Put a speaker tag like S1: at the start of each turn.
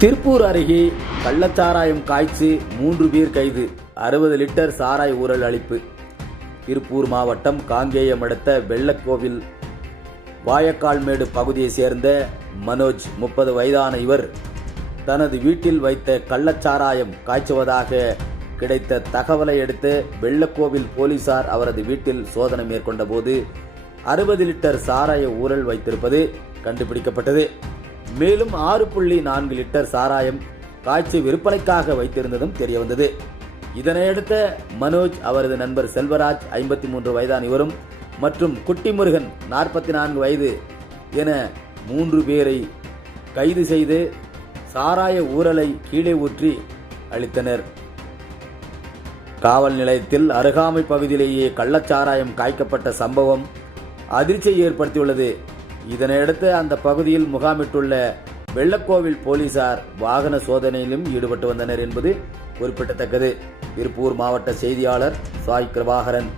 S1: திருப்பூர் அருகே கள்ளச்சாராயம் காய்ச்சி மூன்று பேர் கைது. அறுபது லிட்டர் சாராய் ஊழல் அளிப்பு. திருப்பூர் மாவட்டம் காங்கேயம் அடுத்த வெள்ளக்கோவில் வாயக்கால்மேடு பகுதியைச் சேர்ந்த மனோஜ் முப்பது வயதான இவர் தனது வீட்டில் வைத்த கள்ளச்சாராயம் காய்ச்சுவதாக கிடைத்த தகவலை அடுத்து வெள்ளக்கோவில் போலீசார் அவரது வீட்டில் சோதனை மேற்கொண்டபோது அறுபது லிட்டர் சாராய ஊழல் வைத்திருப்பது கண்டுபிடிக்கப்பட்டது. மேலும் ஆறு புள்ளி நான்கு லிட்டர் சாராயம் காய்ச்சி விற்பனைக்காக வைத்திருந்ததும் தெரியவந்தது. இதனையடுத்த மனோஜ் அவரது நண்பர் செல்வராஜ் ஐம்பத்தி மூன்று வயதான இவரும் மற்றும் குட்டிமுருகன் நாற்பத்தி நான்கு வயது என மூன்று பேரை கைது செய்து சாராய ஊறலை கீழே ஊற்றி அளித்தனர் காவல் நிலையத்தில் அருகாமை பகுதியிலேயே கள்ளச்சாராயம் காய்க்கப்பட்ட சம்பவம் அதிர்ச்சியை ஏற்படுத்தியுள்ளது. இதனையடுத்து அந்த பகுதியில் முகாமிட்டுள்ள வெள்ளக்கோவில் போலீசார் வாகன சோதனையிலும் ஈடுபட்டு வந்தனர் என்பது குறிப்பிடத்தக்கது. திருப்பூர் மாவட்ட செய்தியாளர் சாய் கிருபாகரன்.